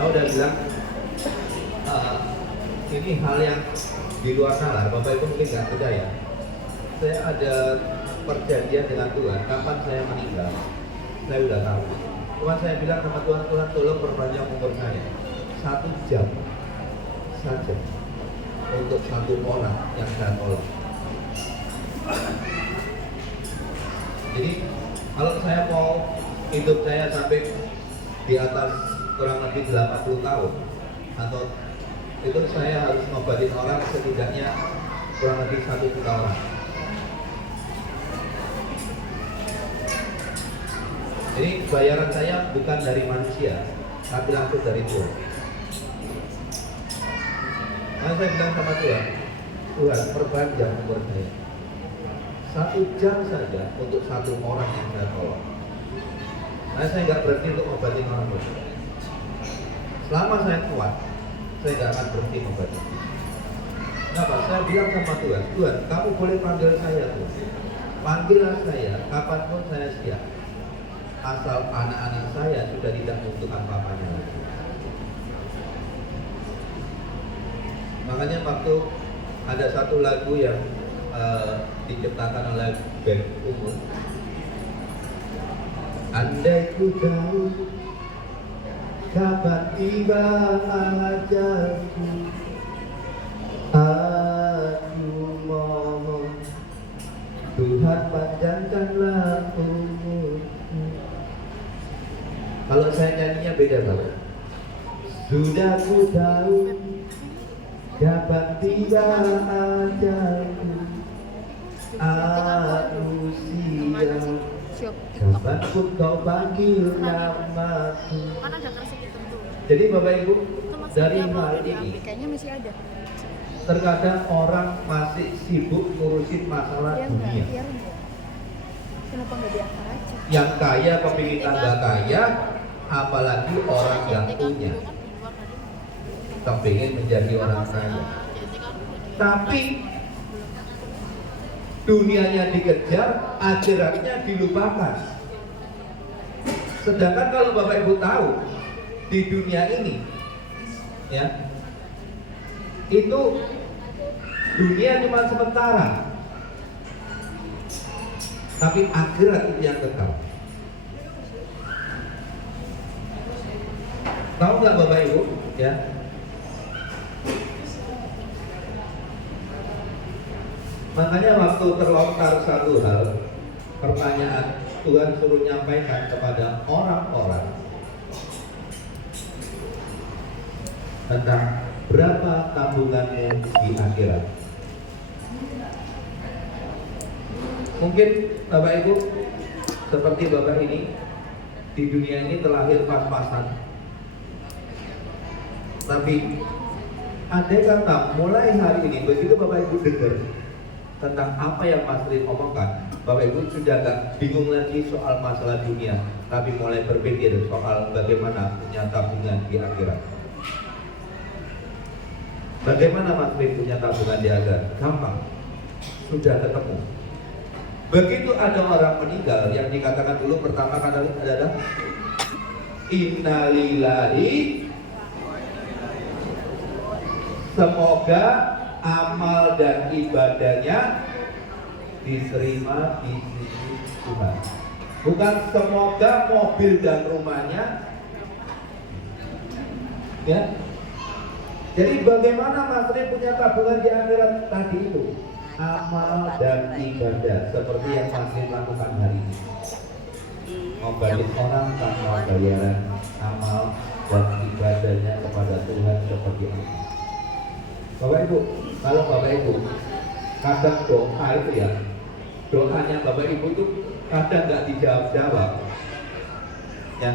Saya udah bilang "Eh, ini hal yang di luar nalar, Bapak Ibu mungkin nggak percaya. Saya ada perjanjian dengan Tuhan, kapan saya meninggal, saya udah tahu. Cuma saya bilang sama Tuhan, Tuhan tolong perpanjang umur saya 1 jam saja untuk 1 orang yang saya tolong. Jadi kalau saya mau hidup saya sampai di atas kurang lebih 80 tahun atau itu saya harus ngobatin orang setidaknya kurang lebih 1 juta orang. Jadi bayaran saya bukan dari manusia, tapi langsung dari Tuhan. Nah, saya bilang sama Tuhan, Tuhan perpanjang umur saya 1 jam saja untuk 1 orang yang saya tolong. Nah, saya nggak berhenti untuk ngobatin orang lain. Selama saya kuat, saya nggak akan berhenti ngobatin. Kenapa? Saya bilang sama Tuhan, Tuhan, kamu boleh panggil saya Tuhan. Panggillah saya, kapanpun saya siap. Asal anak-anak saya sudah tidak membutuhkan papanya lagi. Makanya waktu ada satu lagu yang diciptakan oleh band Ungu, andai ku tahu kapan tiba ajalku, aku mohon Tuhan panjangkanlah umurku. Kalau saya nyanyinya beda banget. Sudah ku tahu kapan tiba ajalku, aku siap kapanpun kau panggil namaku. Jadi Bapak Ibu, dari hal ini kayaknya masih ada. terkadang orang masih sibuk ngurusin masalah dunia. Kenapa nggak diangkat aja? Yang kaya kepingin tambah kaya, apalagi orang yang punya kepingin menjadi orang kaya. Tapi dunianya dikejar, akhiratnya dilupakan. Sedangkan kalau Bapak Ibu tahu di dunia ini, ya, itu dunia cuma sementara, tapi akhirat itu yang kekal. Tahu nggak Bapak Ibu? Ya. Makanya waktu terlontar satu hal, pertanyaan Tuhan suruh nyampaikan kepada orang-orang tentang berapa tabunganmu di akhirat. Mungkin Bapak Ibu seperti Bapak ini di dunia ini terlahir pas-pasan. Tapi andai kata mulai hari ini begitu Bapak Ibu dengar tentang apa yang Mas Rin omongkan, Bapak Ibu sudah gak bingung lagi soal masalah dunia, tapi mulai berpikir soal bagaimana punya tabungan di akhirat. Bagaimana Mas Rin punya tabungan di akhirat? Gampang, sudah ketemu. Begitu ada orang meninggal, yang dikatakan dulu pertama kali adalah innalillahi, semoga amal dan ibadahnya diterima di sisi Tuhan. Bukan semoga mobil dan rumahnya, ya. Jadi bagaimana Mas Rin punya tabungan di akhirat tadi itu? Amal dan ibadah seperti yang Mas Rin lakukan hari ini. Ngobatin orang tanpa bayaran, amal dan ibadahnya kepada Tuhan seperti apa? Bapak Ibu, kalau Bapak Ibu kadang doa itu ya, doanya Bapak Ibu itu kadang nggak dijawab-jawab, ya,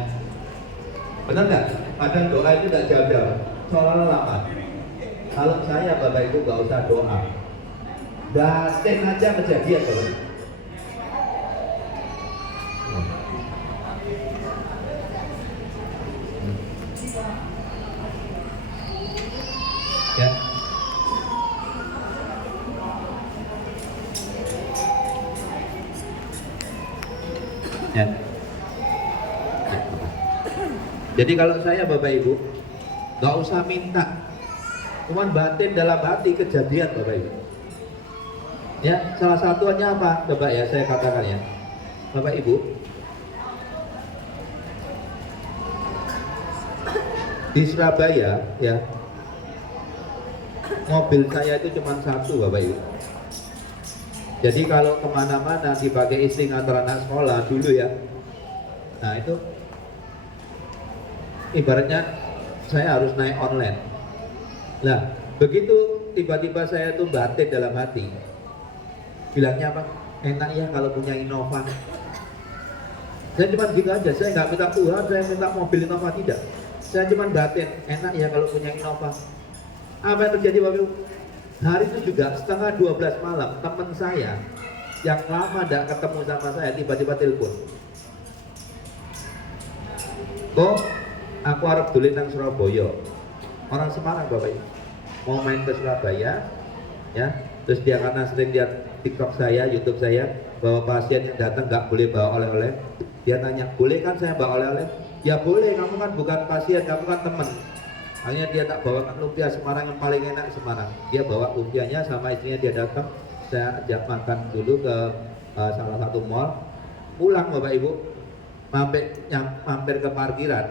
benar nggak? Kadang doa itu nggak jawab-jawab, soalnya lama. Kalau saya Bapak Ibu nggak usah doa, daten aja kejadian Bapak. Ya. Ya. Jadi kalau saya Bapak Ibu nggak usah minta, cuman batin dalam hati kejadian Bapak Ibu. Ya, salah satunya apa? Coba ya saya katakan ya, Bapak Ibu. Di Surabaya ya, mobil saya itu cuma satu Bapak Ibu. Jadi kalau kemana-mana dipakai istri ngantar anak sekolah dulu ya, nah itu ibaratnya saya harus naik online. Nah begitu tiba-tiba saya tuh batin dalam hati, bilangnya apa? Enak ya kalau punya Innova. Saya cuma gitu aja, saya nggak minta Tuhan, saya minta mobil Innova, tidak. Saya cuma batin, enak ya kalau punya Innova. Apa yang terjadi Bapak Ibu? Hari itu juga setengah 12 malam, teman saya yang lama tidak ketemu sama saya tiba-tiba telepon. Kok aku harap dulu nang Surabaya. Orang Semarang Bapak Ibu. Mau main ke Surabaya, ya. Terus dia karena sering lihat TikTok saya, YouTube saya, bahwa pasien yang datang nggak boleh bawa oleh-oleh. Dia tanya, boleh kan saya bawa oleh-oleh? Ya boleh, kamu kan bukan pasien, kamu kan teman. Akhirnya dia tak bawakan lumpia Semarang yang paling enak Semarang. Dia bawa lumpianya sama istrinya, dia datang. Saya ajak makan dulu ke salah satu mall. Pulang Bapak Ibu, mampir ke parkiran.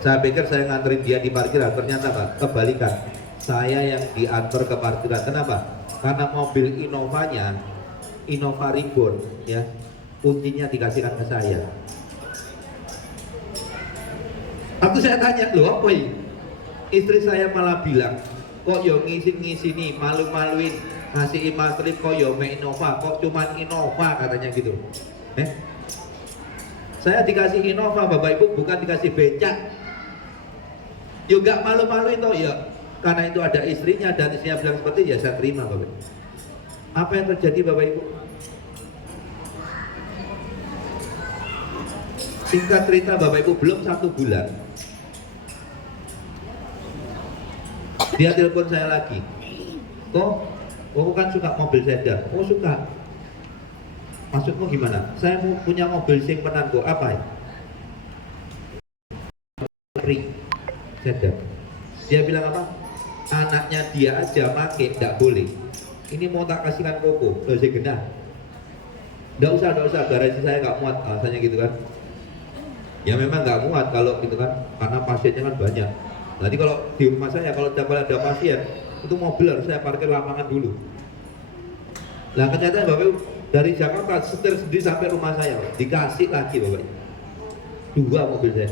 Saya pikir saya nganterin dia di parkiran, ternyata Pak, kebalikan. Saya yang diantar ke parkiran. Kenapa? Karena mobil Innovanya, Innova Reborn, ya, kuncinya dikasihkan ke saya. Aku saya tanya, loh apa ini? Istri saya malah bilang, kok yo ngisi-ngisini, malu-maluin, ngasih imastrip kok yo me Innova, kok cuman Innova katanya gitu. Saya dikasih Innova Bapak Ibu, bukan dikasih becak. Yo gak malu-maluin toh ya, karena itu ada istrinya dan istrinya bilang seperti ya saya terima Bapak Ibu. Apa yang terjadi Bapak Ibu? Singkat cerita Bapak Ibu, belum 1 bulan dia telepon saya lagi. Kok kan suka mobil sedan? Oh suka. Maksudmu gimana? Saya mau punya mobil simpenan kok. Apa ya? Sedan. Dia bilang apa? Anaknya dia aja make, nggak boleh. Ini mau tak kasihkan koko, loh saya genah. Nggak usah, garasi saya nggak muat, alasannya gitu kan. Ya memang nggak muat kalau gitu kan, karena pasiennya kan banyak. Nanti kalau di rumah saya, kalau tiap kali ada pasien, itu mobil harus saya parkir lapangan dulu. Nah ternyata Bapak Ibu, dari Jakarta setir sendiri sampai rumah saya, dikasih lagi Bapak Ibu. 2 mobil saya.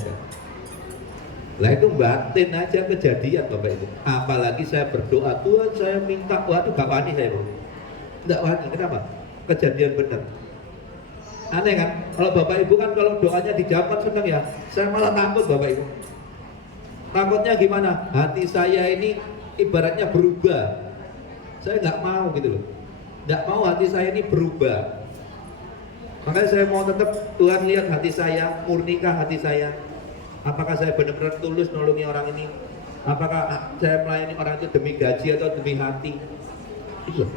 Lah itu batin aja kejadian Bapak Ibu. Apalagi saya berdoa, Tuhan saya minta, waduh gak wani saya Bapak. Nggak wani, kenapa? Kejadian benar. Aneh kan? Kalau Bapak Ibu kan kalau doanya dijawab seneng ya. Saya malah takut Bapak Ibu. Takutnya gimana? Hati saya ini ibaratnya berubah. Saya nggak mau gitu loh. Nggak mau hati saya ini berubah. Makanya saya mau tetap Tuhan lihat hati saya, murnikah hati saya. Apakah saya benar-benar tulus nolongi orang ini? Apakah saya melayani orang itu demi gaji atau demi hati? Itu.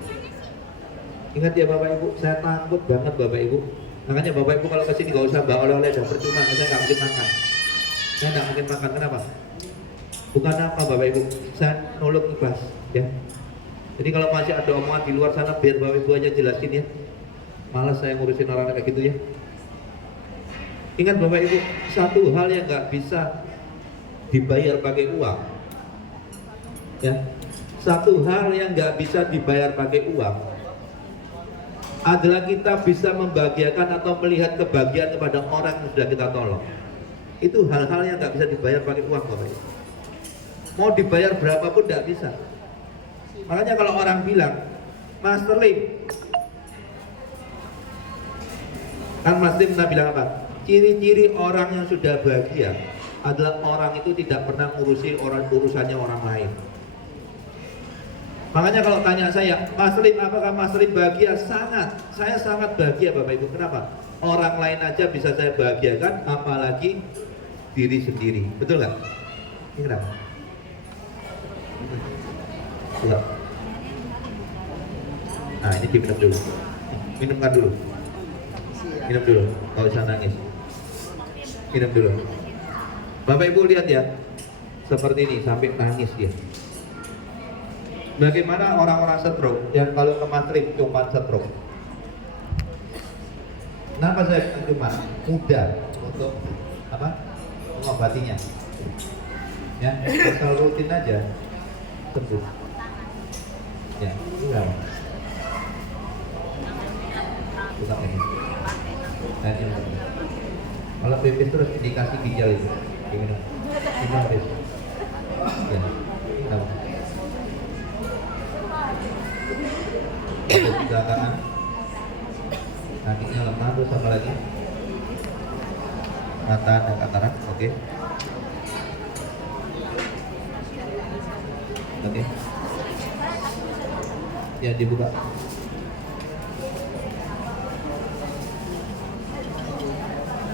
Ingat ya Bapak Ibu, saya takut banget Bapak Ibu. Makanya Bapak Ibu kalau kesini nggak usah bawa oleh-oleh, dan percuma, saya nggak mungkin makan. Saya nggak mungkin makan, kenapa? Bukan apa Bapak Ibu, saya nolong ikhlas ya. Jadi kalau masih ada omongan di luar sana, biar Bapak Ibu aja jelasin ya. Malas saya ngurusin orang kayak gitu ya. Ingat Bapak Ibu, satu hal yang nggak bisa dibayar pakai uang, ya. Satu hal yang nggak bisa dibayar pakai uang adalah kita bisa membahagiakan atau melihat kebahagiaan kepada orang yang sudah kita tolong. Itu hal-hal yang nggak bisa dibayar pakai uang Bapak Ibu. Mau dibayar berapapun nggak bisa. Makanya kalau orang bilang, Master Lim, kan Mas Lim pernah bilang apa? Ciri-ciri orang yang sudah bahagia adalah orang itu tidak pernah ngurusi urusannya orang lain. Makanya kalau tanya saya, Mas Lim, apakah Mas Lim bahagia? Sangat, saya sangat bahagia Bapak Ibu. Kenapa? Orang lain aja bisa saya bahagiakan, apalagi diri sendiri. Betul nggak? Ini kenapa? Enggak. Nah ini diminum dulu. Minumkan dulu. Minum dulu, nggak usah nangis. Minum dulu. Bapak Ibu lihat ya, seperti ini sampai nangis dia. Bagaimana orang-orang stroke yang kalau ke matrik cuma stroke? Kenapa saya cuma mudah untuk apa? Mengobatinya. Ya, asal rutin aja sembuh. Ya, enggak. Bukan ini. Nah, ini. Kalau pipis terus indikasi ginjal itu. Gimana? Gimana pipis? Ya, kenapa? Belakangan kakinya lemah, terus apa lagi? Mata dan katarak, oke. Oke. Ya, dibuka.